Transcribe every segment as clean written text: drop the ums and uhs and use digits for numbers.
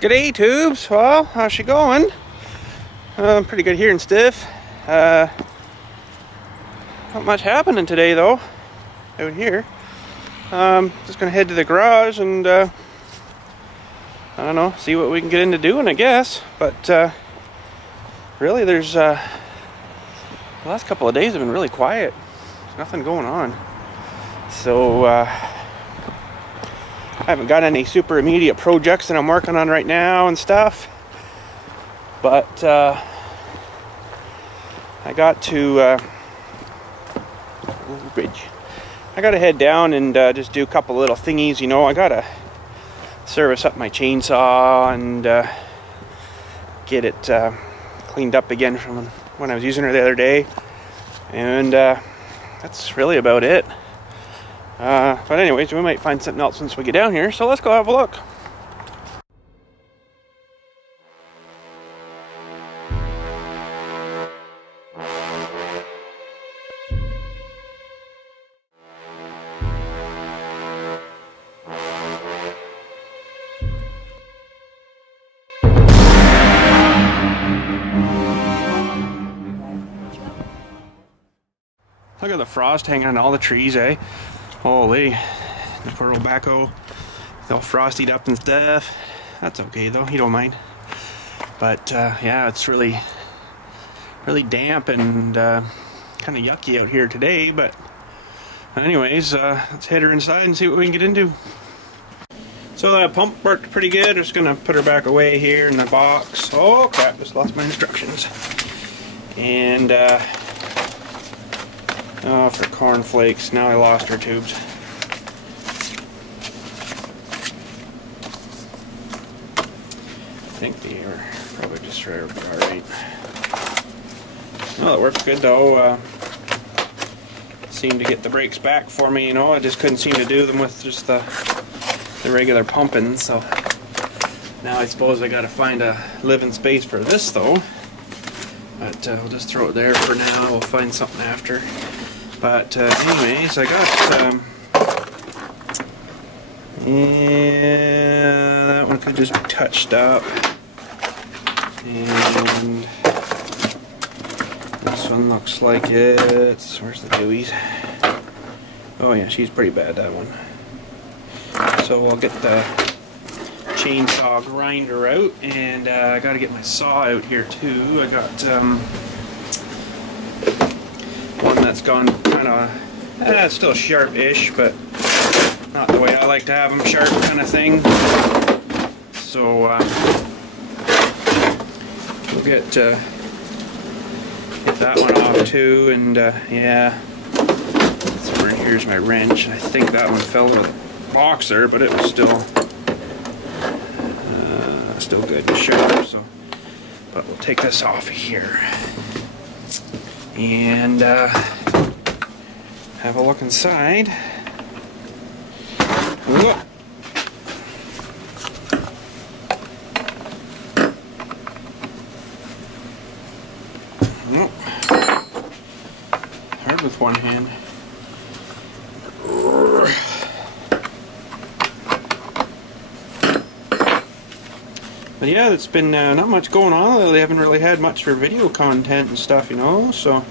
G'day tubes, well, how's she going? Pretty good here and stiff. Not much happening today though, out here. Just gonna head to the garage and I don't know, see what we can get into doing, I guess. But really there's the last couple of days have been really quiet. There's nothing going on. So I haven't got any super immediate projects that I'm working on right now and stuff, but I got to bridge. I got to head down and just do a couple little thingies. You know, I gotta service up my chainsaw and get it cleaned up again from when I was using her the other day, and that's really about it. But anyways, we might find something else once we get down here, so let's go have a look. Look at the frost hanging on all the trees, eh? Holy, the poor old backhoe, it's all frosted up and stuff. That's okay though, you don't mind. But yeah, it's really damp and kind of yucky out here today. But anyways, let's head her inside and see what we can get into. So that pump worked pretty good. Just gonna put her back away here in the box. Oh crap, just lost my instructions. And oh, for cornflakes, now I lost her tubes. I think they are probably just alright. Well, it works good though. Seemed to get the brakes back for me, you know. I just couldn't seem to do them with just the regular pumping, so now I suppose I gotta find a living space for this though. But we'll just throw it there for now. We'll find something after. But anyways, I got yeah, that one could just be touched up, and this one looks like it's, where's the Dewey's? Oh yeah, she's pretty bad, that one. So we'll get the chainsaw grinder out, and I got to get my saw out here too. I got one that's gone kind of, it's still sharp-ish, but not the way I like to have them sharp kind of thing. So we'll get that one off too, and yeah. So here's my wrench. I think that one fell to the box there, but it was still good and sharp. So, but we'll take this off of here and have a look inside. Whoa. Oh. Hard with one hand. But yeah, it's been not much going on. They haven't really had much for video content and stuff, you know, so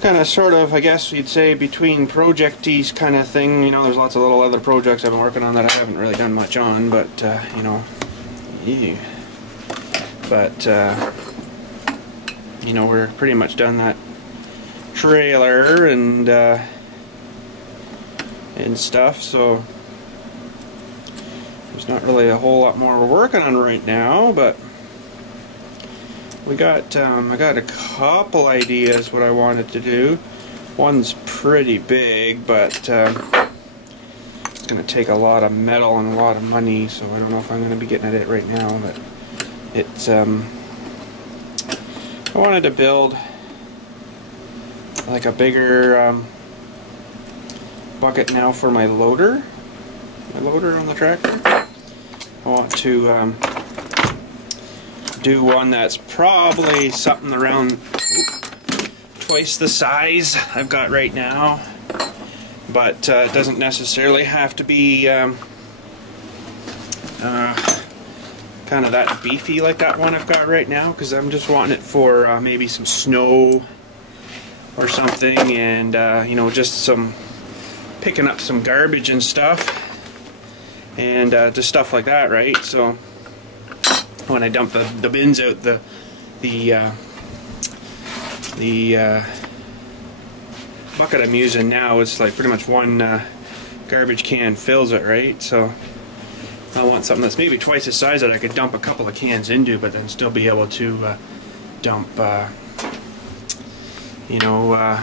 kind of sort of, I guess you'd say, between project-y kind of thing. You know, there's lots of little other projects I've been working on that I haven't really done much on, but you know, yeah. But you know, we're pretty much done that trailer and stuff, so there's not really a whole lot more we're working on right now. But we got I got a couple ideas what I wanted to do. One's pretty big, but it's gonna take a lot of metal and a lot of money, so I don't know if I'm gonna be getting at it right now. But it's I wanted to build like a bigger bucket now for my loader on the tractor. I want to do one that's probably something around twice the size I've got right now, but it doesn't necessarily have to be kind of that beefy like that one I've got right now, because I'm just wanting it for maybe some snow or something, and you know, just some picking up some garbage and stuff, and just stuff like that, right? So when I dump the bins out, the bucket I'm using now is like pretty much one garbage can fills it, right? So I want something that's maybe twice the size that I could dump a couple of cans into, but then still be able to dump you know,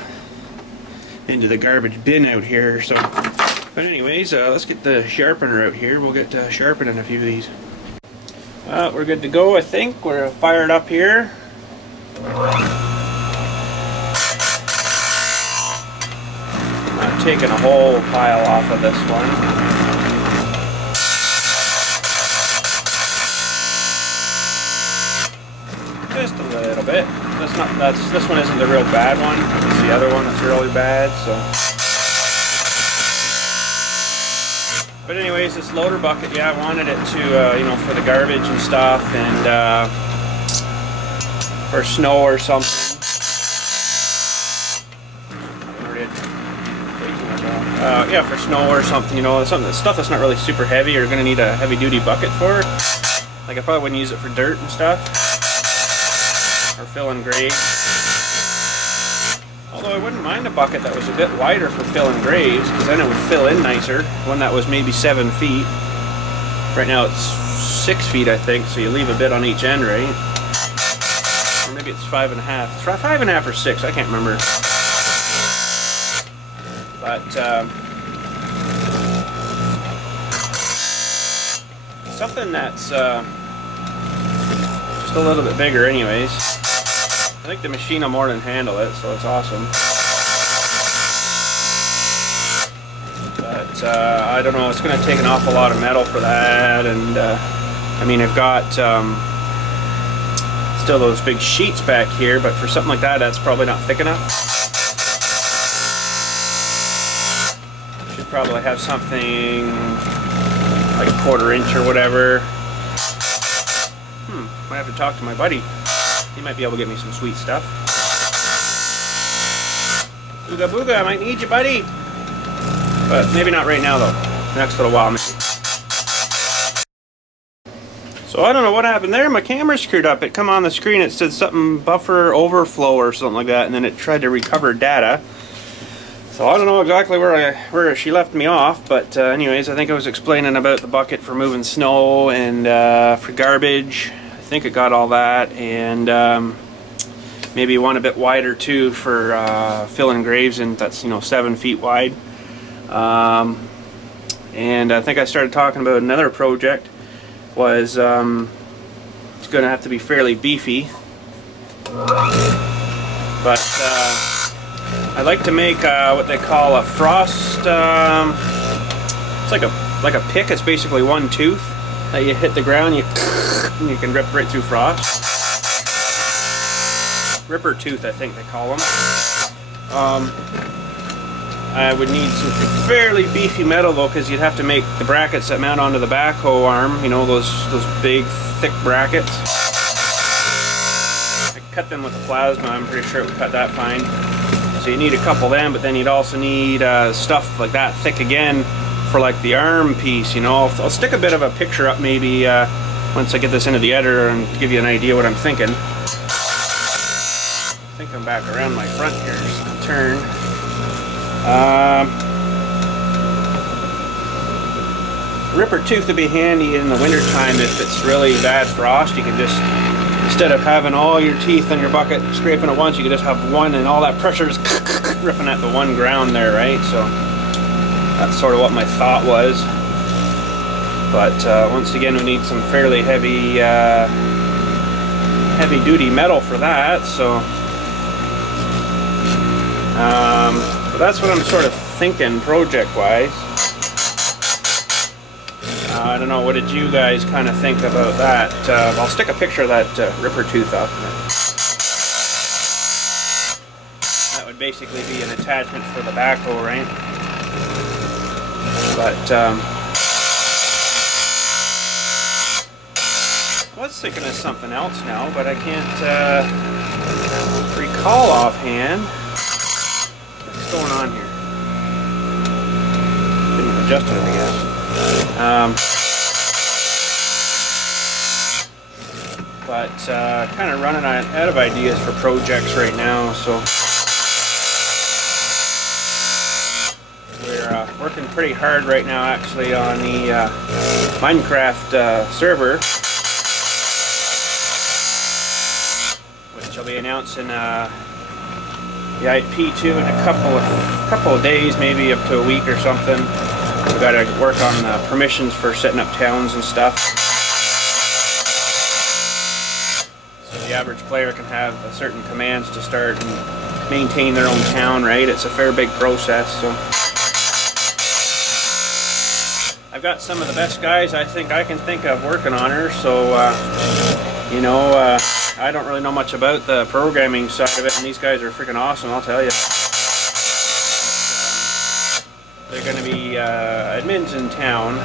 into the garbage bin out here. So, but anyways, let's get the sharpener out here. We'll get to sharpening a few of these. We're good to go, I think. We're fired up here. I'm taking a whole pile off of this one. Just a little bit. This one isn't the real bad one. It's the other one that's really bad. So, but anyways, this loader bucket, yeah, I wanted it to you know, for the garbage and stuff, and for snow or something. Yeah, for snow or something, you know, stuff that's not really super heavy or going to need a heavy-duty bucket for. Like, I probably wouldn't use it for dirt and stuff, or filling graves. Although I wouldn't mind a bucket that was a bit wider for filling graves, because then it would fill in nicer. One that was maybe 7 feet. Right now it's 6 feet, I think, so you leave a bit on each end, right? Or maybe it's 5.5. It's 5.5 or 6, I can't remember. But something that's just a little bit bigger anyways. I think the machine will more than handle it, so it's awesome. But I don't know, it's going to take an awful lot of metal for that, and I mean, I've got still those big sheets back here, but for something like that, that's probably not thick enough. Should probably have something like a 1/4 inch or whatever. Might have to talk to my buddy. He might be able to get me some sweet stuff. Booga booga, I might need you, buddy. But maybe not right now, though. Next little while, maybe. So I don't know what happened there. My camera screwed up. It come on the screen. It said something buffer overflow or something like that, and then it tried to recover data. So I don't know exactly where she left me off, but anyways, I think I was explaining about the bucket for moving snow and for garbage. I think it got all that, and maybe one a bit wider too for filling graves, and that's, you know, 7 feet wide. And I think I started talking about another project. Was it's going to have to be fairly beefy, but I like to make what they call a frost. It's like a pick. It's basically one tooth that you hit the ground, you can rip right through frost. Ripper tooth, I think they call them. I would need some fairly beefy metal though, because you'd have to make the brackets that mount onto the backhoe arm. You know, those big thick brackets. I cut them with a plasma. I'm pretty sure it would cut that fine. So you need a couple of them, but then you'd also need stuff like that thick again for like the arm piece. You know, I'll stick a bit of a picture up maybe once I get this into the editor and give you an idea what I'm thinking. I think I'm back around my front here. Just gonna turn. Ripper tooth would be handy in the winter time if it's really bad frost. You can just, instead of having all your teeth in your bucket scraping at once, you can just have one, and all that pressure is ripping at the one ground there, right? So that's sort of what my thought was. But once again, we need some fairly heavy duty metal for that. So that's what I'm sort of thinking project-wise. I don't know, what did you guys kind of think about that? I'll stick a picture of that ripper tooth up. That would basically be an attachment for the backhoe, right? But was thinking of something else now, but I can't recall offhand. What's going on here? Didn't adjust it, I guess. But kind of running out of ideas for projects right now, so we're working pretty hard right now actually on the Minecraft server, which I'll be announcing the IP2 in a couple of days, maybe up to a week or something. We've got to work on the permissions for setting up towns and stuff. The average player can have certain commands to start and maintain their own town, right? It's a fair big process, so I've got some of the best guys I can think of working on her, so you know, I don't really know much about the programming side of it, and these guys are freaking awesome, I'll tell you. They're going to be admins in town,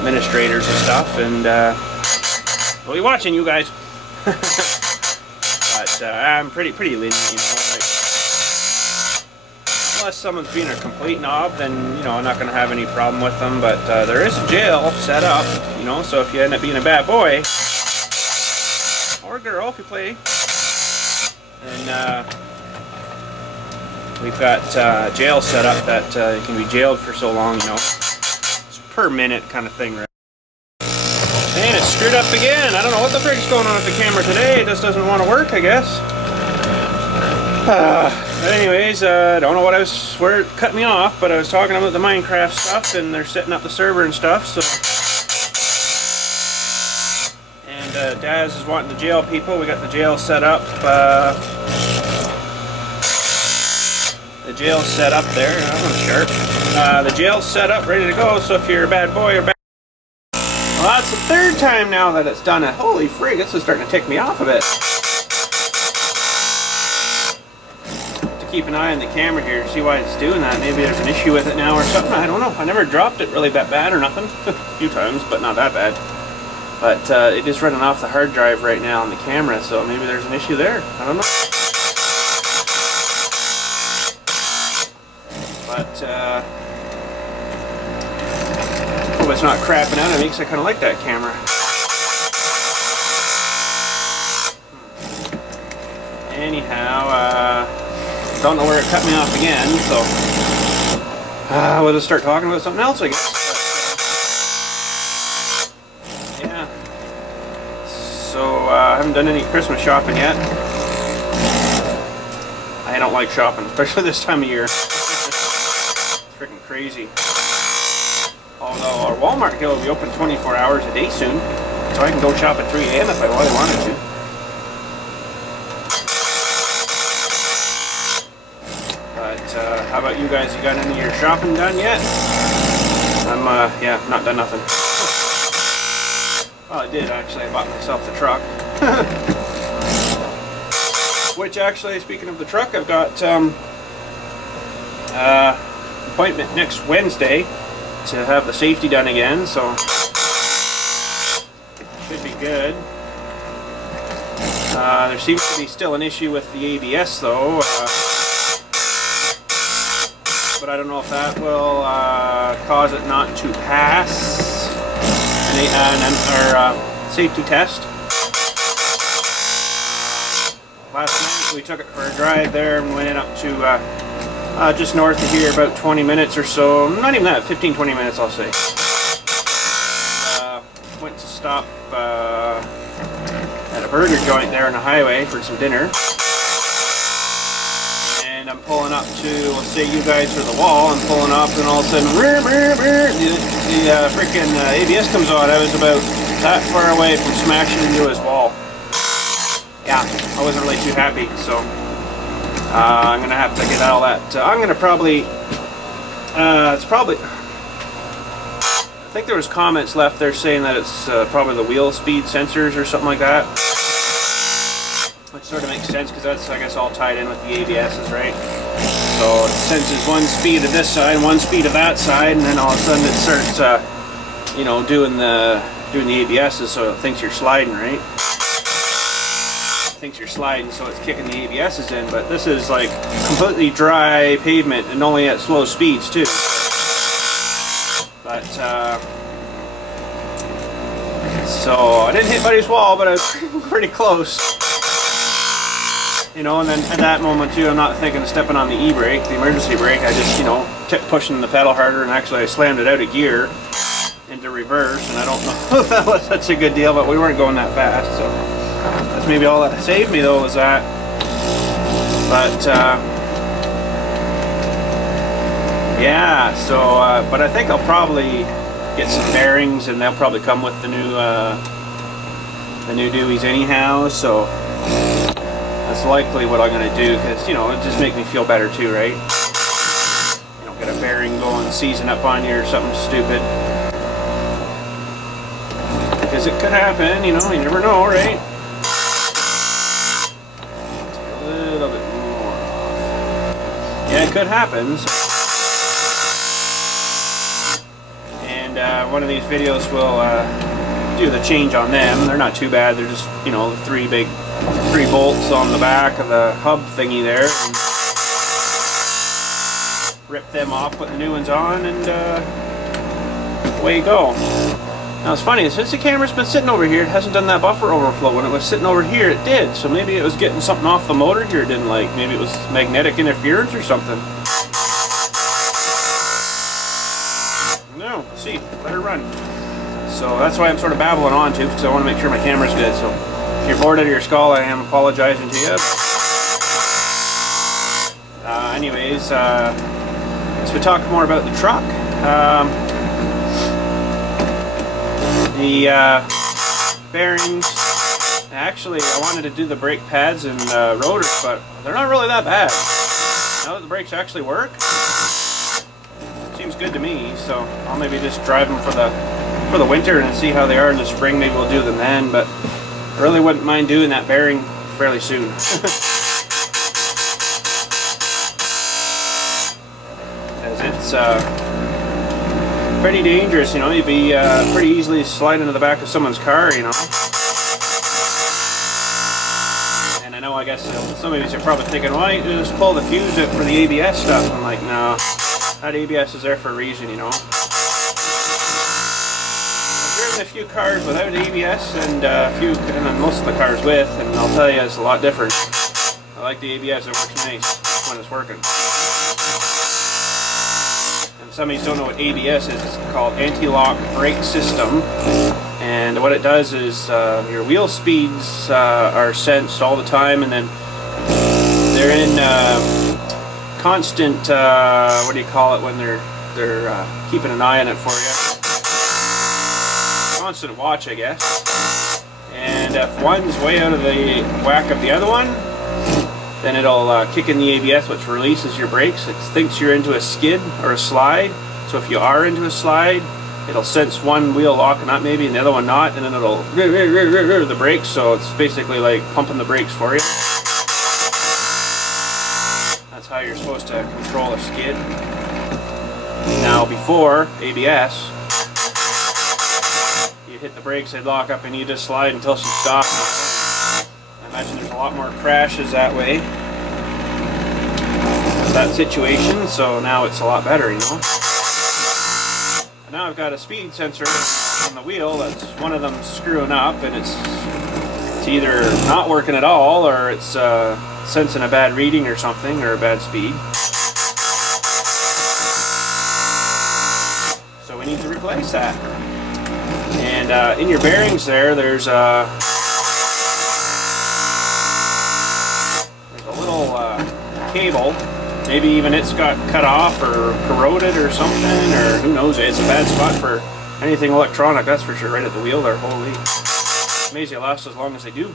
administrators and stuff, and we'll be watching you guys. But I'm pretty lenient, you know. Like, unless someone's being a complete knob, then you know I'm not going to have any problem with them. But there is a jail set up, you know. So if you end up being a bad boy or a girl, if you play, then we've got jail set up that you can be jailed for so long, you know. It's per minute kind of thing, right? And it's screwed up again. I don't know what the frick's going on with the camera today. It just doesn't want to work, I guess. But anyways, I don't know where it cut me off, but I was talking about the Minecraft stuff, and they're setting up the server and stuff, so. And Daz is wanting to jail people. We got the jail set up. The jail's set up there. That one's sharp. The jail's set up, ready to go, so if you're a bad boy or bad. Well, that's the third time now that it's done it. Holy frig, this is starting to tick me off a bit. To keep an eye on the camera here to see why it's doing that. Maybe there's an issue with it now or something. I don't know. I never dropped it really that bad or nothing. A few times, but not that bad. But it is running off the hard drive right now on the camera, so maybe there's an issue there. I don't know. But hope it's not crapping out at me, because I kind of like that camera. Anyhow, don't know where it cut me off again, so we'll just start talking about something else, I guess. But, yeah. So I haven't done any Christmas shopping yet. I don't like shopping, especially this time of year. It's freaking crazy. Although our Walmart here will be open 24 hours a day soon, so I can go shop at 3 AM if I really wanted to. But how about you guys? You got any of your shopping done yet? I'm yeah, not done nothing. Well, I did actually. I bought myself the truck. Which actually, speaking of the truck, I've got appointment next Wednesday to have the safety done again, so should be good. There seems to be still an issue with the ABS though, but I don't know if that will cause it not to pass our safety test. Last night we took it for a drive there and went up to just north of here, about 20 minutes or so. Not even that, 15-20 minutes I'll say. Went to stop at a burger joint there on the highway for some dinner. And I'm pulling up to, let's say you guys are the wall, I'm pulling up and all of a sudden the freaking ABS comes on. I was about that far away from smashing into his wall. Yeah, I wasn't really too happy, so I'm going to have to get all that. I'm going to probably, it's probably, I think there was comments left there saying that it's probably the wheel speed sensors or something like that. Which sort of makes sense because that's, I guess, all tied in with the ABSs, right? So it senses one speed of this side, one speed of that side, and then all of a sudden it starts, you know, doing the ABSs, so it thinks you're sliding, right? It thinks you're sliding, so it's kicking the ABSs in. But this is like completely dry pavement and only at slow speeds too. But so I didn't hit Buddy's wall, but I was pretty close. You know, and then at that moment too, I'm not thinking of stepping on the e-brake, the emergency brake. I just, you know, kept pushing the pedal harder, and actually I slammed it out of gear into reverse, and I don't know if that was such a good deal, but we weren't going that fast, so that's maybe all that saved me though, was that. But yeah, so but I think I'll probably get some bearings, and they'll probably come with the new Deweys anyhow, so that's likely what I'm going to do, because, you know, it just makes me feel better too, right? You don't get a bearing going season up on you or something stupid. Because it could happen, you know, you never know, right? Take a little bit more off. Yeah, it could happen. And one of these videos will do the change on them. They're not too bad. They're just, you know, three bolts on the back of the hub thingy there. And rip them off, put the new ones on, and away you go. Now it's funny, since the camera's been sitting over here, it hasn't done that buffer overflow. When it was sitting over here, it did. So maybe it was getting something off the motor here it didn't like. Maybe it was magnetic interference or something. No, see, let her run. So that's why I'm sort of babbling on too, because I want to make sure my camera's good. So if you're bored out of your skull, I am apologizing to you. Anyways, let's talk more about the truck. The bearings, actually I wanted to do the brake pads and rotors, but they're not really that bad. Now that the brakes actually work, seems good to me, so I'll maybe just drive them for the winter and see how they are in the spring. Maybe we'll do them then, but I really wouldn't mind doing that bearing fairly soon. As it's pretty dangerous, you know. You'd be pretty easily slide into the back of someone's car, you know. And I know, I guess some of you are probably thinking, why don't you just pull the fuse out for the ABS stuff? I'm like, no, that ABS is there for a reason, you know. I've driven a few cars without ABS and most of the cars with, and I'll tell you, it's a lot different. I like the ABS, it works nice when it's working. Some of you don't know what ABS is. It's called anti-lock brake system, and what it does is your wheel speeds are sensed all the time, and then they're in constant what do you call it when they're keeping an eye on it for you? Constant watch, I guess. And if one's way out of the whack of the other one, then it'll kick in the ABS, which releases your brakes. It thinks you're into a skid or a slide. So if you are into a slide, it'll sense one wheel locking up maybe and the other one not, and then it'll the brakes. So it's basically like pumping the brakes for you. That's how you're supposed to control a skid. Now before ABS, you hit the brakes, they'd lock up, and you just slide until she stops. I imagine there's a lot more crashes that way, that situation, so now it's a lot better, you know. And now I've got a speed sensor on the wheel that's one of them screwing up, and it's either not working at all, or it's sensing a bad reading or something, or a bad speed. So we need to replace that. And in your bearings there's a cable. Maybe even it's got cut off or corroded or something, or who knows. It's a bad spot for anything electronic, that's for sure. Right at the wheel there. Holy, amazing it lasts as long as they do.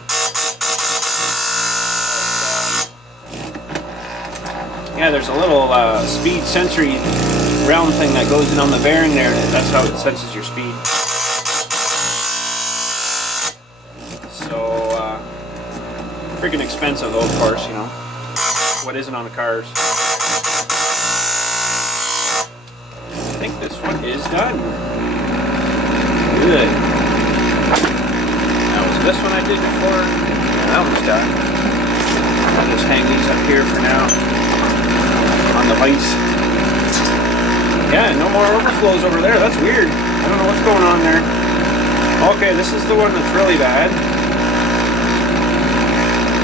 Yeah, there's a little speed sensory round thing that goes in on the bearing there. That's how it senses your speed. So freaking expensive though, of course, you know. What isn't on the cars. I think this one is done. good. Now, was this one I did before? Yeah, that one's done. I'll just hang these up here for now on the lights. Yeah, no more overflows over there. That's weird. I don't know what's going on there. Okay, this is the one that's really bad.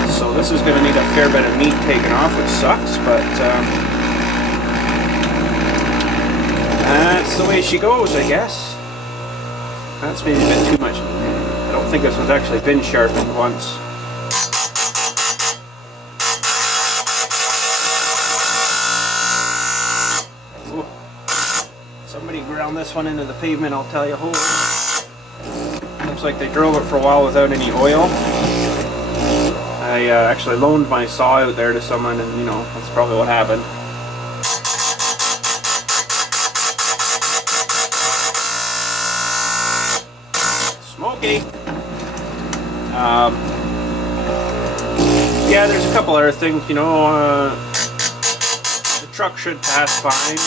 So this is going to need a fair bit of meat taken off, which sucks, but that's the way she goes, I guess. That's maybe a bit too much. I don't think this one's actually been sharpened once. Ooh. Somebody ground this one into the pavement, I'll tell you. Holy. Looks like they drove it for a while without any oil. I actually loaned my saw out there to someone, and you know, that's probably what happened. Smoky. Yeah, there's a couple other things, you know, the truck should pass fine.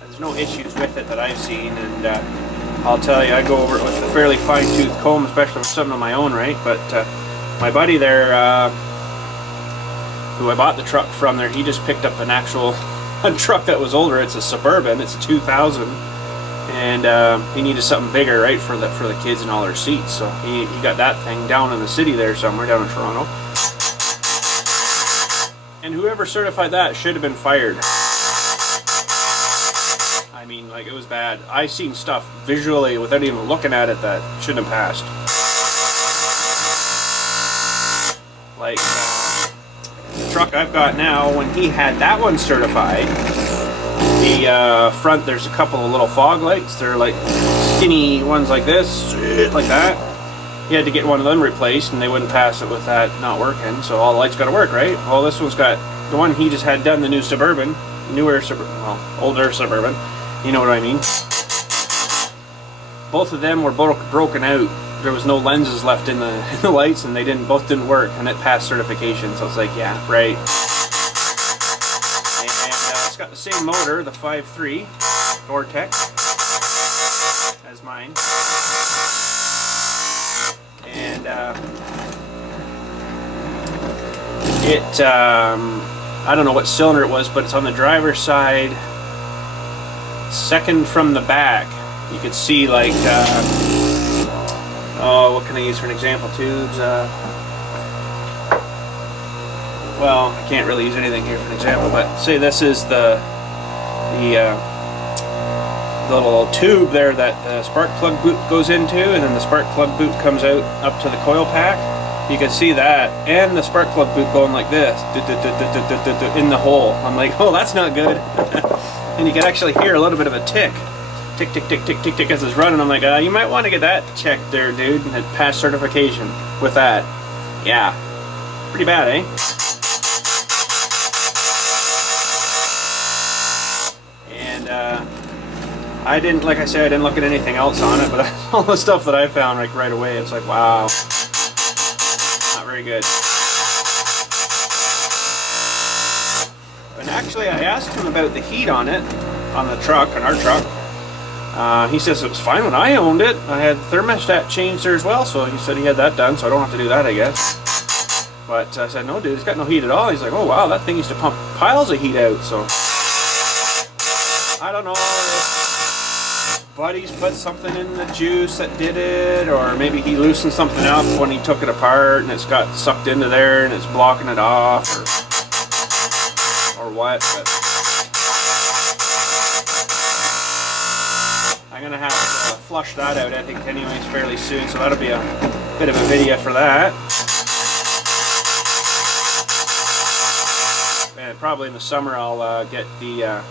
There's no issues with it that I've seen, and I'll tell you, I go over it with a fairly fine-tooth comb, especially with something of my own, right? But my buddy there, who I bought the truck from there, he just picked up an actual truck that was older. It's a Suburban. It's a 2000, and he needed something bigger, right, for the kids and all their seats. So he got that thing down in the city there somewhere, down in Toronto. And whoever certified that should have been fired. I mean, like, it was bad. I seen stuff visually without even looking at it that shouldn't have passed. Like the truck I've got now, when he had that one certified, the front, there's a couple of little fog lights. They're like skinny ones like this, like that. He had to get one of them replaced, and they wouldn't pass it with that not working. So all the lights got to work, right? Well, this one's got, the one he just had done, the new Suburban, well, older Suburban. You know what I mean? Both of them were broken out. There was no lenses left in the lights, and both didn't work, and it passed certification. So it's like, yeah, right. And it's got the same motor, the 5.3 Vortex, as mine. And I don't know what cylinder it was, but it's on the driver's side. Second from the back, you could see, like, oh, what can I use for an example? Tubes. Well, I can't really use anything here for an example, but say this is the little tube there that the spark plug boot goes into, and then the spark plug boot comes out up to the coil pack. You can see that, and the spark plug boot going like this in the hole. I'm like, oh, that's not good. And you can actually hear a little bit of a tick. Tick, tick, tick, tick, tick, tick as it's running. I'm like, you might want to get that checked there, dude, and pass certification with that. Yeah. Pretty bad, eh? And, I didn't, like I said, I didn't look at anything else on it, but all the stuff that I found, like, right away, it's like, wow. Not very good. And actually, I asked him about the heat on it, on the truck, on our truck. He says it was fine when I owned it. I had the thermostat changed there as well, so he said he had that done, so I don't have to do that, I guess. But I said, no, dude, it's got no heat at all. He's like, oh, wow, that thing used to pump piles of heat out, so. I don't know if buddies put something in the juice that did it, or maybe he loosened something up when he took it apart and it's got sucked into there and it's blocking it off, or what, but I'm going to have to flush that out, I think, anyways, fairly soon, so that'll be a bit of a video for that. And probably in the summer I'll get the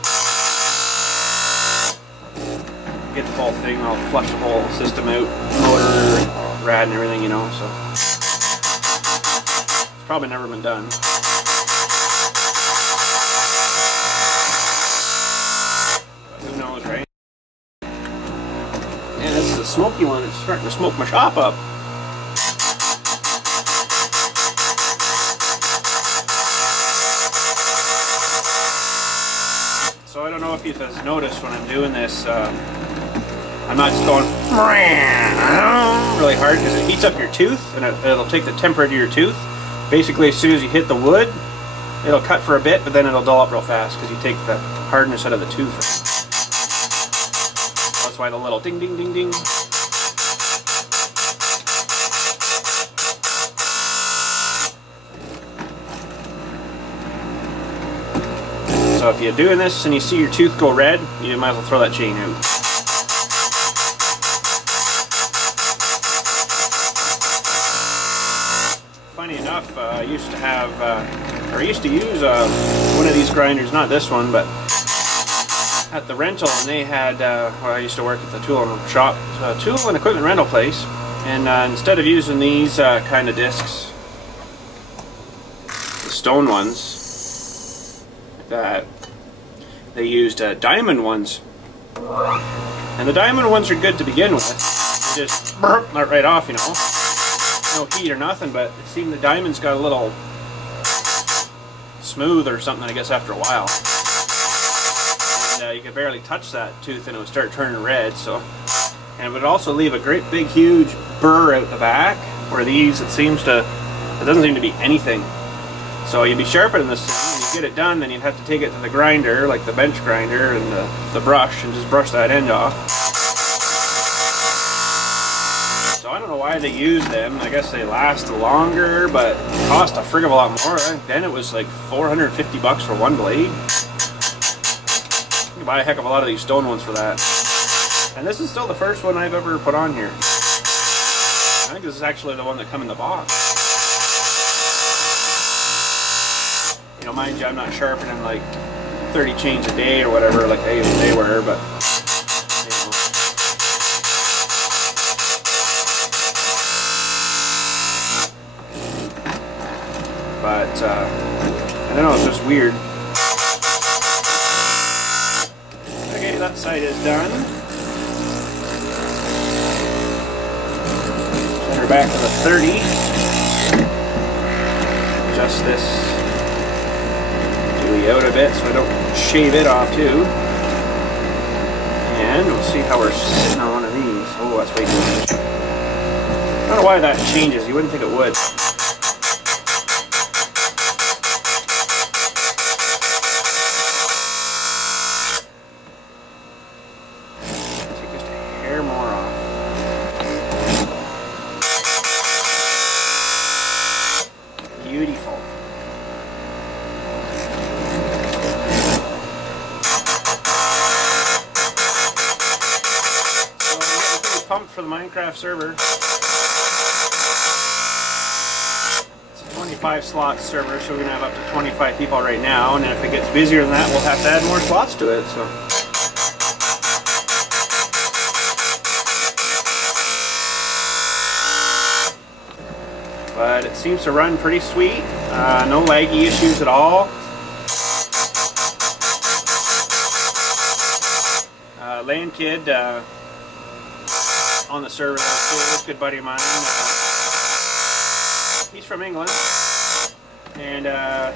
whole thing, I'll flush the whole system out, motor, rad and everything, you know, so. It's probably never been done. But who knows, right? And this is a smoky one, it's starting to smoke my shop up. So I don't know if you guys noticed when I'm doing this, I'm not just going really hard because it heats up your tooth and it'll take the temperature of your tooth. Basically, as soon as you hit the wood, it'll cut for a bit, but then it'll dull up real fast because you take the hardness out of the tooth. That's why the little ding ding ding ding. So if you're doing this and you see your tooth go red, you might as well throw that chain out. Funny enough, I used to have, or I used to use one of these grinders, not this one, but at the rental, and they had, well, I used to work at the tool and equipment rental place, and instead of using these kind of discs, the stone ones, that they used diamond ones, and the diamond ones are good to begin with. They just burp right off, you know. No heat or nothing, but it seemed the diamonds got a little smooth or something, I guess, after a while. And you could barely touch that tooth and it would start turning red. So, and it would also leave a great big huge burr out the back, where these, it doesn't seem to be anything. So you'd be sharpening this thing, and you get it done, then you'd have to take it to the grinder, like the bench grinder, and the brush, and just brush that end off. So I don't know why they use them. I guess they last longer, but cost a frig of a lot more. Then it was like 450 bucks for one blade. You can buy a heck of a lot of these stone ones for that. And this is still the first one I've ever put on here. I think this is actually the one that come in the box. You know, mind you, I'm not sharpening like 30 chains a day or whatever like they were, but you know. But I don't know, it's just weird. Okay, that side is done. Send her back to the 30. Adjust this out a bit so I don't shave it off too. And we'll see how we're sitting on one of these. Oh, that's way too much. I don't know why that changes. You wouldn't think it would. Take just a hair more off. Beautiful. Pumped for the Minecraft server. It's a 25 slot server, so we're going to have up to 25 people right now, and then if it gets busier than that, we'll have to add more slots to it. So, but it seems to run pretty sweet. No laggy issues at all. Land Kid on the server, that's a good buddy of mine. He's from England, and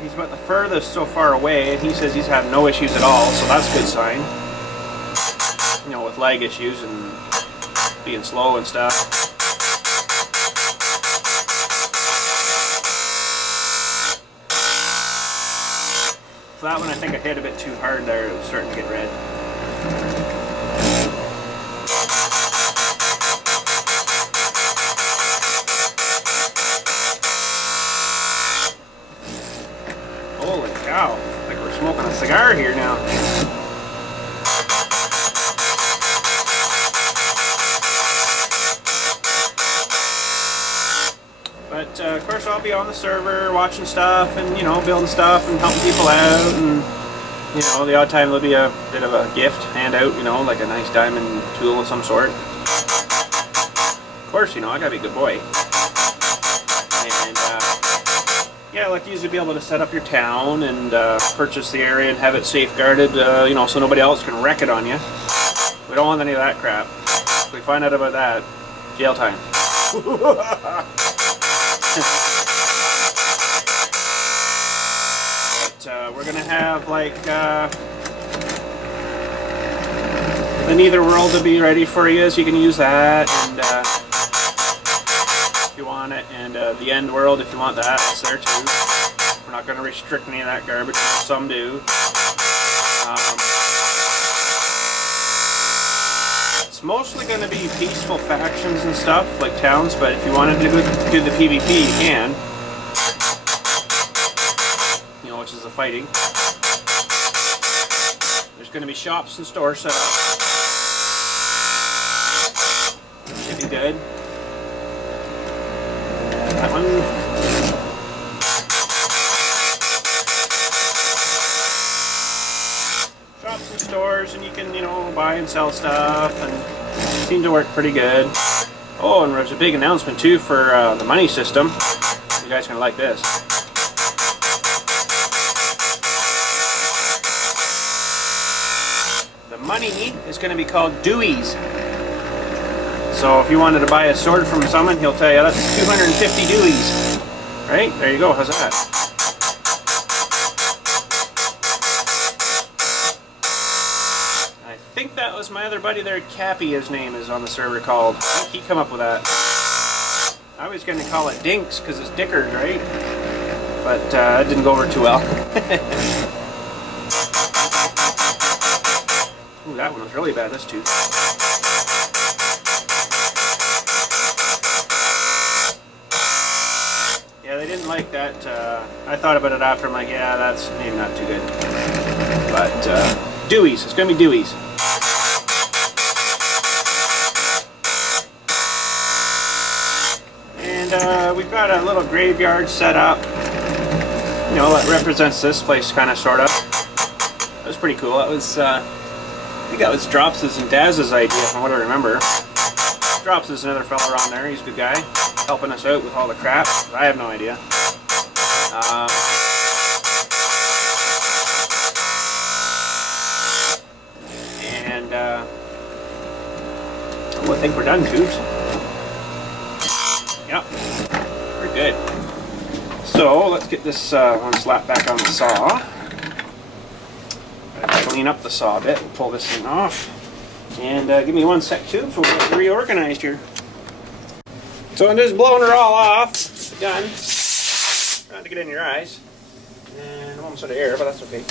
he's about the furthest so far away, and he says he's had no issues at all, so that's a good sign. You know, with lag issues and being slow and stuff. So that one I think I hit a bit too hard there, it was starting to get red. Holy cow, like we're smoking a cigar here now. But of course I'll be on the server watching stuff and, you know, building stuff and helping people out, and you know, the odd time there'll be a bit of a gift handout, you know, like a nice diamond tool of some sort. Of course, you know, I gotta be a good boy. And yeah, I like to usually be able to set up your town and purchase the area and have it safeguarded, you know, so nobody else can wreck it on you. We don't want any of that crap. If we find out about that, jail time. But we're gonna have like the neither world to be ready for you, so you can use that, and if you want it, and the end world if you want that, it's there too. We're not going to restrict any of that garbage, some do. It's mostly going to be peaceful factions and stuff, like towns, but if you wanted to do the PvP, you can. You know, which is the fighting. There's going to be shops and stores set up. Should be good. That one. Shops and stores, and you can, you know, buy and sell stuff, and it seems to work pretty good. Oh, and there's a big announcement too for the money system. You guys are going to like this. The money is going to be called Deweys. So if you wanted to buy a sword from someone, he'll tell you that's 250 Deweys. Right? There you go. How's that? I think that was my other buddy there, Cappy, his name is on the server called. I think he come up with that. I was going to call it Dinks because it's Dickard, right? But that didn't go over too well. Ooh, that one was really bad, this tooth. Yeah, they didn't like that. I thought about it after, I'm like, yeah, that's maybe not too good. But, Deweys, it's going to be Deweys. And we've got a little graveyard set up. You know, that represents this place, kind of, sort of. That was pretty cool. That was, I think that was Drops' and Daz's idea, from what I remember. Drops is another fella around there. He's a good guy, helping us out with all the crap. I have no idea. I think we're done, Goose. Yep, we're good. So let's get this one slapped back on the saw. Gotta clean up the saw a bit. We'll pull this thing off. And give me 1 sec too, so we'll get reorganized here. So I'm just blowing her all off. Done. Trying to get in your eyes. And I'm almost out of air, but that's okay.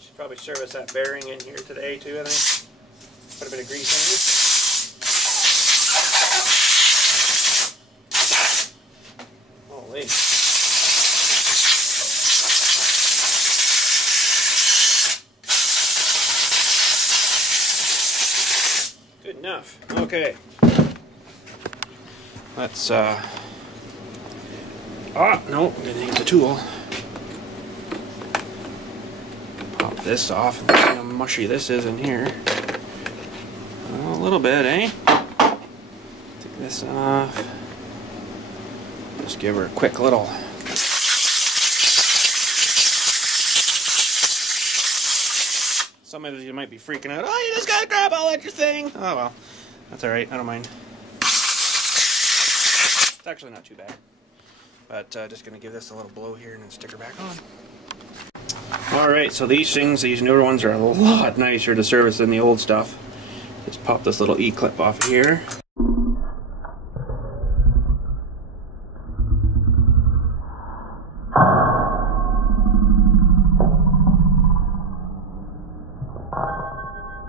Should probably service that bearing in here today too, I think. Put a bit of grease in here. Holy. Good enough. Okay. Let's oh, no, didn't use the tool. Pop this off and see how mushy this is in here. Well, a little bit, eh? Take this off. Just give her a quick little. Some of you might be freaking out. Oh, you just gotta grab all at your thing. Oh well, that's all right. I don't mind. It's actually not too bad. But just gonna give this a little blow here and then stick her back on. All right, so these things, these newer ones, are a lot nicer to service than the old stuff. Just pop this little E-clip off of here.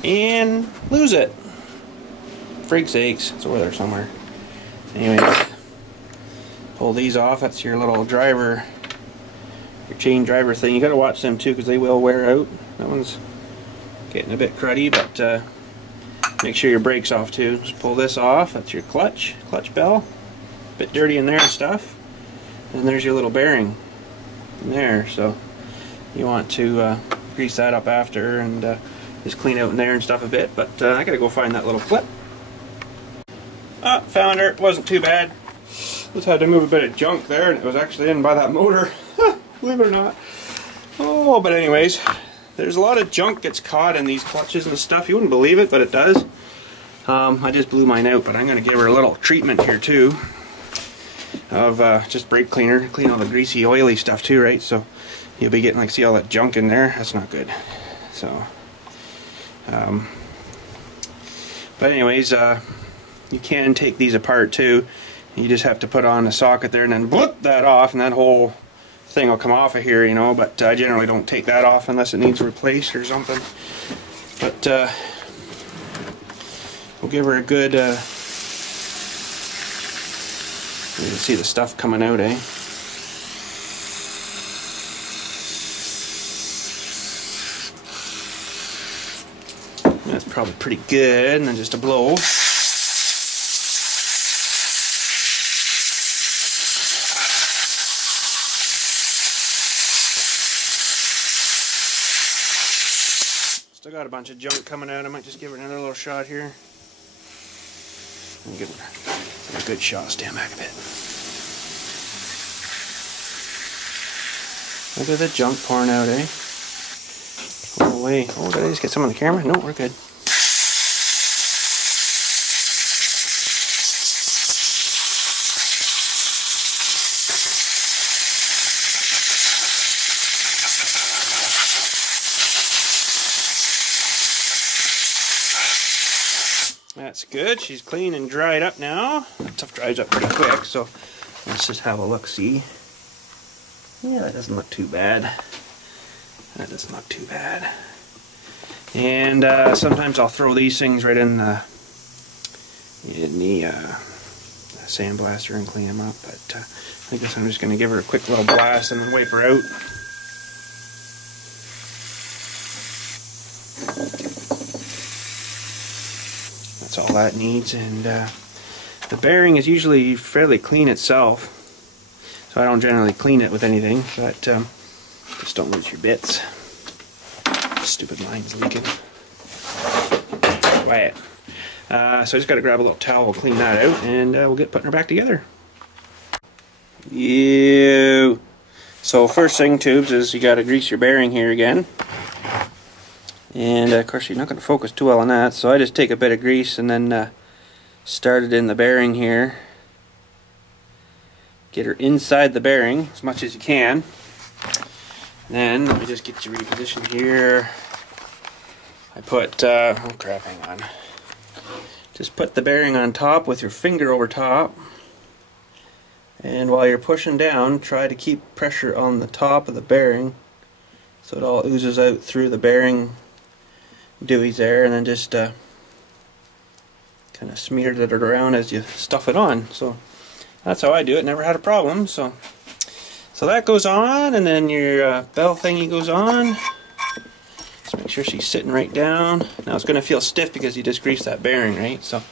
And lose it. Freak sakes, it's over there somewhere. Anyways, pull these off. That's your little driver, your chain driver thing. You gotta watch them too, because they will wear out. That one's getting a bit cruddy, but make sure your brake's off too. Just pull this off. That's your clutch bell. A bit dirty in there and stuff. And there's your little bearing in there. So you want to grease that up after and just clean out in there and stuff a bit, but I gotta go find that little clip. Ah, found her. It wasn't too bad. Just had to move a bit of junk there, and it was actually in by that motor. Believe it or not. Oh, but anyways, there's a lot of junk gets caught in these clutches and stuff. You wouldn't believe it, but it does. I just blew mine out, but I'm going to give her a little treatment here too of just brake cleaner, clean all the greasy, oily stuff too, right? So you'll be getting, like, see all that junk in there? That's not good. So, but anyways, you can take these apart too. You just have to put on a socket there and then bloop that off, and that whole thing will come off of here, you know. But I generally don't take that off unless it needs replaced or something. But we'll give her a good. You can see the stuff coming out, eh? That's probably pretty good, and then just a blow. Still got a bunch of junk coming out. I might just give her another little shot here. And give her a good shot. Stand back a bit. Look at the junk pouring out, eh? Oh wait. Oh, did I just get some on the camera? No, we're good. That's good. She's clean and dried up now. That stuff dries up pretty quick, so let's just have a look-see. Yeah, that doesn't look too bad. That doesn't look too bad. And sometimes I'll throw these things right in the sandblaster and clean them up. But I guess I'm just going to give her a quick little blast and then wipe her out. That's all that needs. And the bearing is usually fairly clean itself, so I don't generally clean it with anything, but just don't lose your bits. Stupid line's leaking. Quiet. So I just got to grab a little towel, clean that out, and we'll get putting her back together. So first thing, tubes, is you got to grease your bearing here again. And of course you're not going to focus too well on that, so I just take a bit of grease and then start it in the bearing here. Get her inside the bearing as much as you can. Then let me just get you repositioned here. I put, oh crap, hang on. Just put the bearing on top with your finger over top. And while you're pushing down, try to keep pressure on the top of the bearing so it all oozes out through the bearing dewies there, and then just kind of smeared it around as you stuff it on. So that's how I do it. Never had a problem. So that goes on, and then your bell thingy goes on. Just make sure she's sitting right down. Now it's going to feel stiff because you just greased that bearing, right? So,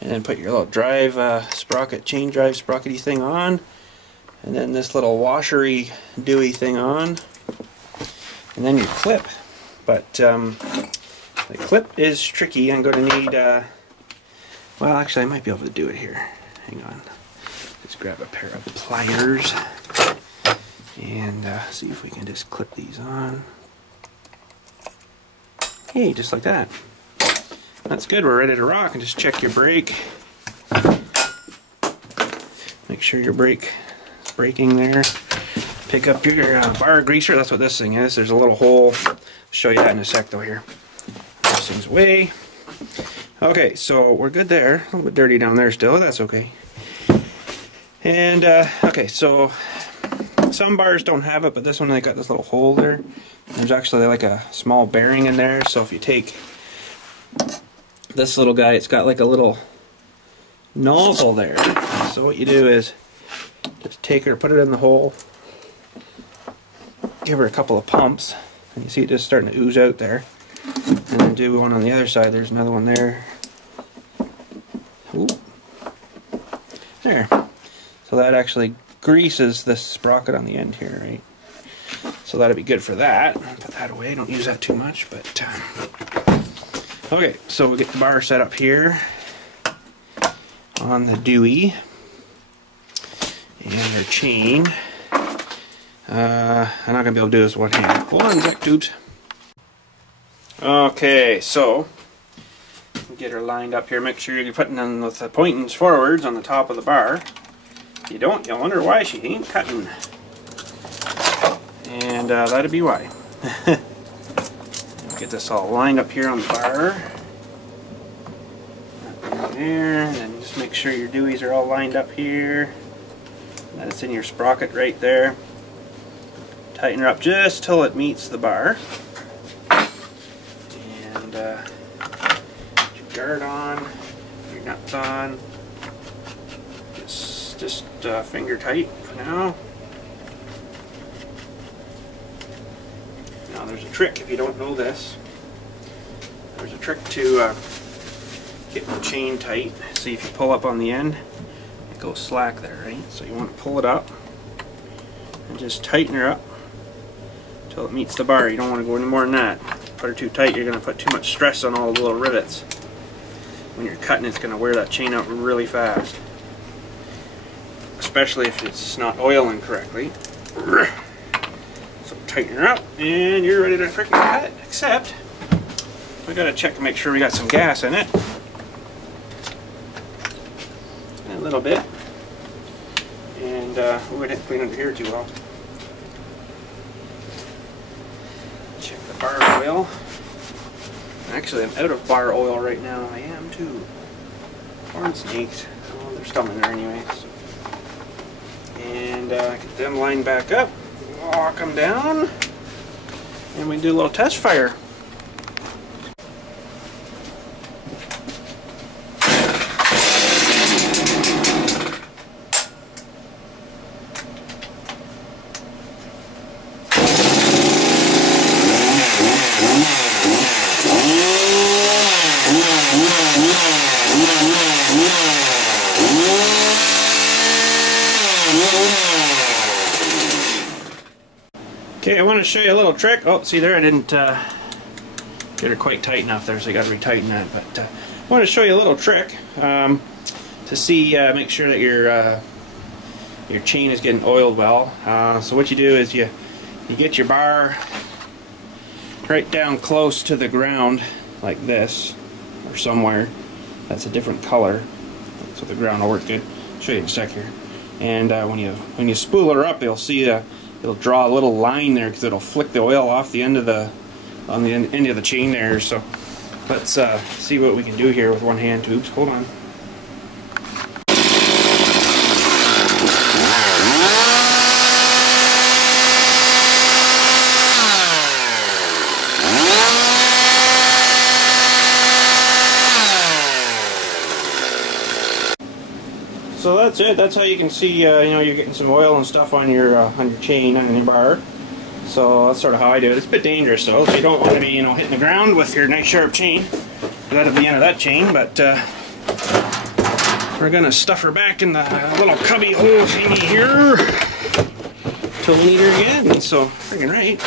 and then put your little drive sprocket, chain drive sprockety thing on, and then this little washery dewy thing on, and then your clip. But the clip is tricky. I'm going to need, well, actually I might be able to do it here. Hang on. Just grab a pair of pliers and see if we can just clip these on. Hey, just like that. That's good. We're ready to rock. And just check your brake. Make sure your brake is braking there. Pick up your bar greaser. That's what this thing is. There's a little hole. I'll show you that in a sec though here. This thing's away. Okay, so we're good there. A little bit dirty down there still. That's okay. And okay, so some bars don't have it, but this one, they got this little hole there. There's actually like a small bearing in there, so if you take this little guy, it's got like a little nozzle there. So what you do is just take her, put it in the hole, give her a couple of pumps, and you see it just starting to ooze out there. And then do one on the other side. There's another one there. Ooh. There. So that actually greases the sprocket on the end here, right? So that'll be good for that. Put that away. Don't use that too much, but okay. So we get the bar set up here on the Dewey and our chain. I'm not gonna be able to do this with one hand. Hold on, Jack tubes. Okay, so get her lined up here. Make sure you're putting them with the pointings forwards on the top of the bar. If you don't, you'll wonder why she ain't cutting. And that'd be why. Get this all lined up here on the bar. Right there, and then just make sure your dewies are all lined up here. That it's in your sprocket right there. Tighten her up just till it meets the bar. And get your guard on, your nuts on. Just finger tight for now. Now there's a trick if you don't know this. There's a trick to getting the chain tight. See, if you pull up on the end, it goes slack there, right? So you want to pull it up and just tighten her up until it meets the bar. You don't want to go any more than that. Put her too tight, you're going to put too much stress on all the little rivets. When you're cutting, it's going to wear that chain out really fast. Especially if it's not oiling correctly. So tighten her up and you're ready to freaking cut. Except we got to check to make sure we got some gas in it. A little bit. And we didn't clean under here too well. Check the bar oil. Actually, I'm out of bar oil right now. I am too. Corn snakes. Oh, they're still in there anyway. So. And get them lined back up. Walk them down. And we do a little test fire. Okay, I want to show you a little trick. Oh, see there, I didn't get her quite tight enough there, so I got to retighten that. But I want to show you a little trick to see, make sure that your chain is getting oiled well. So what you do is you get your bar right down close to the ground, like this, or somewhere that's a different color, so the ground will work good. I'll show you in a sec here. And when you spool her up, you'll see it'll draw a little line there because it'll flick the oil off the end of the end of the chain there. So let's see what we can do here with one hand tubes. Hold on. So that's it. That's how you can see, you know, you're getting some oil and stuff on your chain and your bar. So that's sort of how I do it. It's a bit dangerous though, so you don't want to be, you know, hitting the ground with your nice sharp chain. That'll be the end of that chain. But we're gonna stuff her back in the little cubby hole thingy here till we need her again. So freaking right.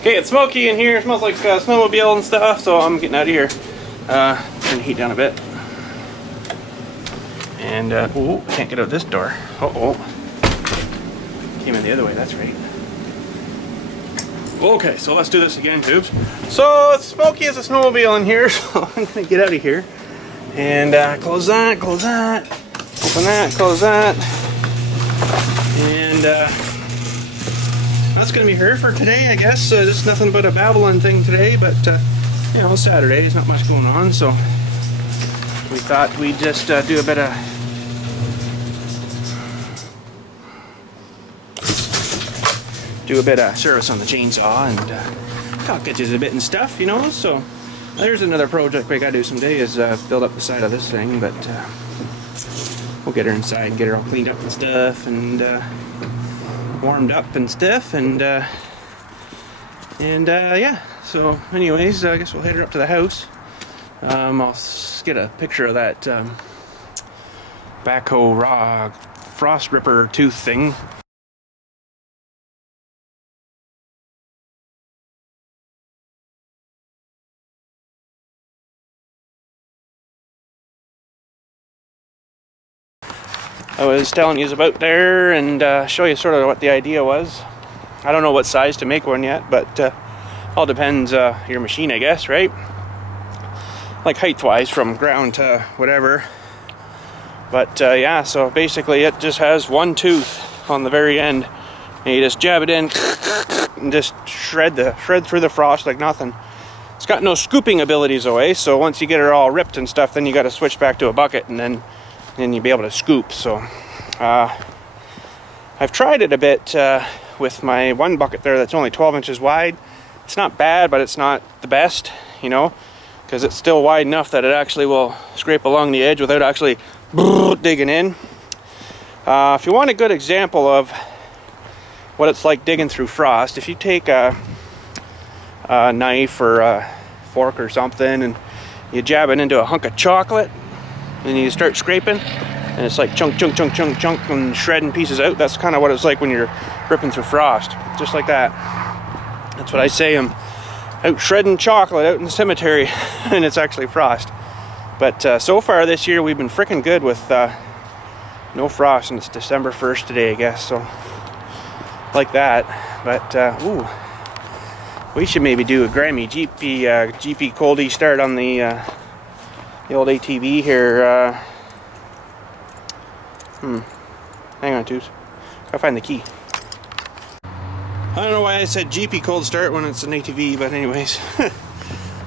Okay, it's smoky in here. It smells like snowmobile and stuff. So I'm getting out of here. Turn the heat down a bit. And, oh, can't get out this door. Uh-oh. Came in the other way, that's right. Okay, so let's do this again, tubes. So, it's smoky as a snowmobile in here, so I'm going to get out of here. And, close that, open that, close that. And, that's going to be her for today, I guess. Just nothing but a babbling thing today, but, you know, Saturday, there's not much going on, so we thought we'd just do a bit of service on the chainsaw and talk at you a bit and stuff, you know. So there's another project we gotta do someday, is build up the side of this thing, but we'll get her inside and get her all cleaned up and stuff, and warmed up and stuff, and yeah. So anyways, I guess we'll head her up to the house. I'll get a picture of that backhoe raw frost ripper tooth thing. I was telling you about there, and show you sort of what the idea was. I don't know what size to make one yet, but all depends your machine, I guess, right? like height-wise from ground to whatever. But yeah, so basically it just has one tooth on the very end, and you just jab it in and just shred through the frost like nothing. It's got no scooping abilities away, so once you get it all ripped and stuff, then you got to switch back to a bucket, and then you'll be able to scoop. So I've tried it a bit with my one bucket there that's only 12 inches wide. It's not bad, but it's not the best, you know, because it's still wide enough that it actually will scrape along the edge without actually digging in. If you want a good example of what it's like digging through frost, if you take a knife or a fork or something and you jab it into a hunk of chocolate and you start scraping, and it's like chunk and shredding pieces out. That's kind of what it's like when you're ripping through frost, just like that. That's what I say. I'm out shredding chocolate out in the cemetery and it's actually frost. But so far this year we've been freaking good with no frost, and it's December 1st today, I guess, so like that. But ooh, we should maybe do a Grammy GP Coldie start on the old ATV here. Hang on, Toots. Gotta find the key. I don't know why I said GP cold start when it's an ATV, but anyways.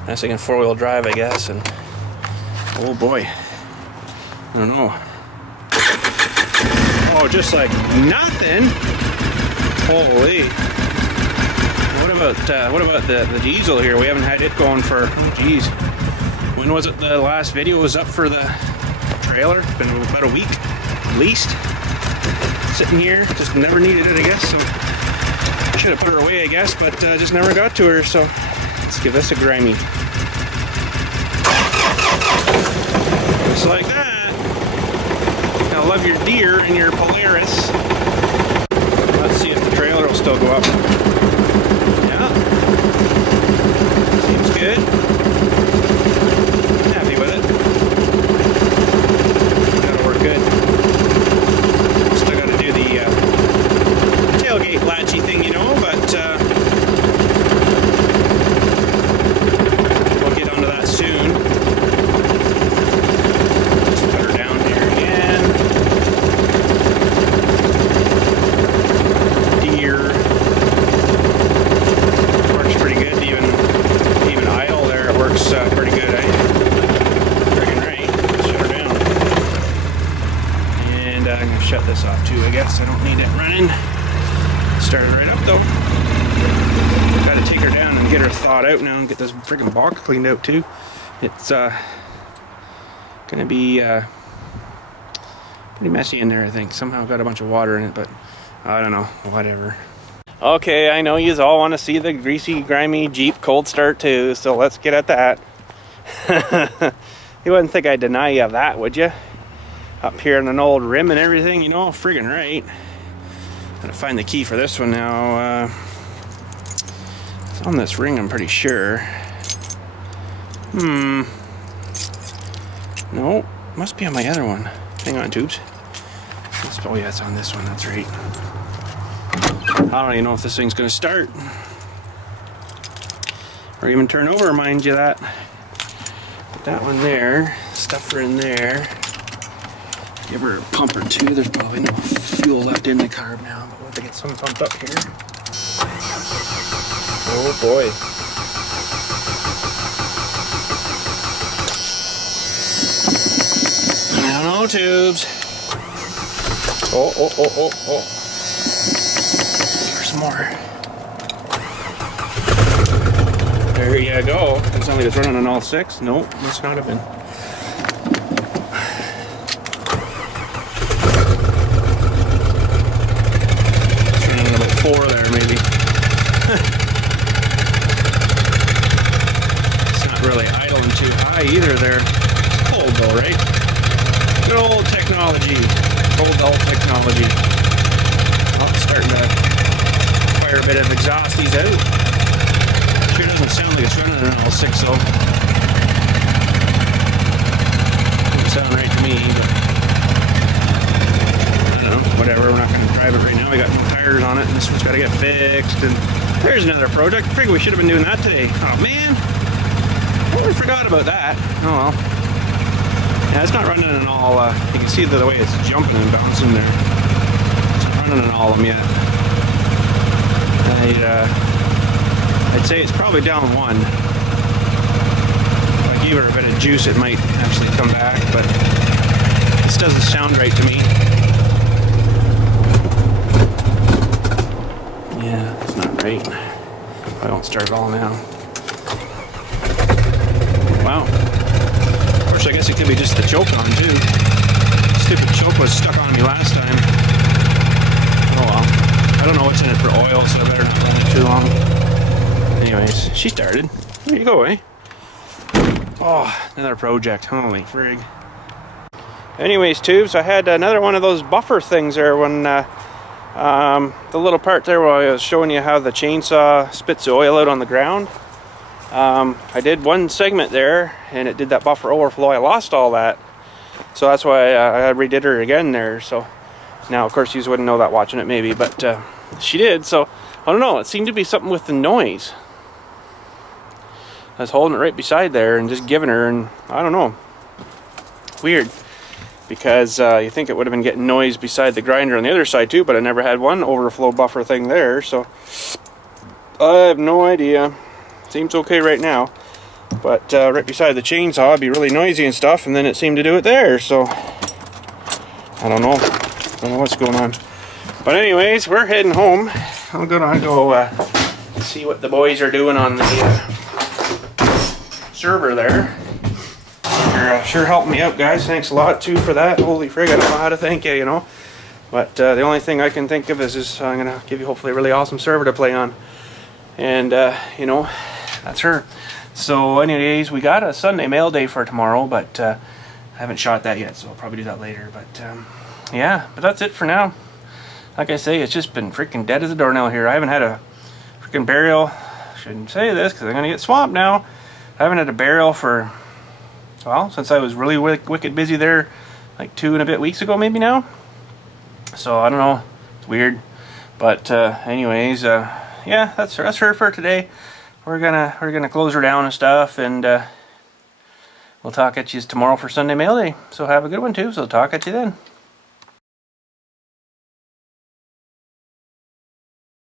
That's like in 4-wheel drive, I guess, and oh boy. I don't know. Oh, just like nothing. Holy. What about the diesel here? We haven't had it going for, oh geez. When was it the last video was up for the trailer? It's been about a week at least. Sitting here, just never needed it, I guess, so I should have put her away, I guess, but just never got to her, so let's give this a Grammy. Just like that. Now love your deer and your Polaris. Let's see if the trailer will still go up. Yeah. Seems good. Happy with it. That'll work good. Still got to do the tailgate latchy thing, you know, but we'll get onto that soon. Just put her down here again. Deer. Works pretty good, even idle there, it works pretty good, eh? Friggin' right. Shut her down. And I'm going to shut this off too, I guess. I don't need it running. Started right up though. Got to take her down and get her thawed out now and get this friggin' box cleaned out too. It's gonna be pretty messy in there, I think. Somehow got a bunch of water in it, but I don't know, whatever. Okay, I know you all want to see the greasy, grimy Jeep cold start too, so let's get at that. You wouldn't think I'd deny you of that, would you? Up here on an old rim and everything, you know, friggin' right. Gotta find the key for this one now. It's on this ring, I'm pretty sure. No, must be on my other one. Hang on, Tubes. Oh yeah, it's on this one, that's right. I don't even know if this thing's gonna start. Or even turn over, mind you that. Put that one there, stuff her in there. Give her a pump or two. There's probably no fuel left in the carb now, but we'll have to get some pumped up here. Oh boy. I don't know, Tubes. Oh. There's more. There you go. It sounds like it's running on all 6. Nope, must not have been. It's running about 4 there, maybe. It's not really idling too high either there. It's cold though, right? Good old technology. Old dull technology. Oh, it's starting to fire a bit of exhausties out. Sure doesn't sound like it's running on all 6 though. Doesn't sound right to me, but I don't know, whatever, we're not going to drive it right now. We got no tires on it, and this one's got to get fixed, and there's another project. I figured we should have been doing that today. Oh man, what Totally forgot about that. Oh well. Yeah, it's not running in all, you can see the way it's jumping and bouncing there. It's not running in all of them yet. I'd say it's probably down 1. If I give her a bit of juice, it might actually come back, but this doesn't sound right to me. Yeah, it's not right. I won't start all now. Wow. Of course, I guess it could be just the choke on too. Stupid choke was stuck on me last time. Oh well. I don't know what's in it for oil, so I better not run it too long. Anyways, she started. There you go, eh? Oh, another project. Holy frig. Anyways, tubes, I had another one of those buffer things there when the little part there where I was showing you how the chainsaw spits the oil out on the ground. I did one segment there and it did that buffer overflow. I lost all that, so that's why I redid her again there. So now, of course, you wouldn't know that watching it maybe, but she did. So I don't know, it seemed to be something with the noise. I was holding it right beside there and just giving her, and I don't know, weird, because you think it would have been getting noise beside the grinder on the other side too, but I never had one overflow buffer thing there, so I have no idea. Seems okay right now, but right beside the chainsaw it'd be really noisy and stuff, and then it seemed to do it there, so I don't know what's going on. But anyways, we're heading home. I'm gonna go see what the boys are doing on the server there. You're sure helping me out, guys. Thanks a lot too for that. Holy frig, I don't know how to thank you, you know. But the only thing I can think of is I'm gonna give you hopefully a really awesome server to play on, and you know, that's her. So anyways, we got a Sunday mail day for tomorrow, but I haven't shot that yet, so I'll probably do that later. But yeah, but that's it for now. Like I say, it's just been freaking dead as a doornail here. I haven't had a freaking burial. Shouldn't say this because I'm gonna get swamped now. I haven't had a burial for, well, since I was really wicked busy there like 2 and a bit weeks ago maybe now. So I don't know, it's weird. But anyways, yeah, that's her for today. We're gonna close her down and stuff, and we'll talk at you tomorrow for Sunday mail day. So have a good one too. So talk at you then.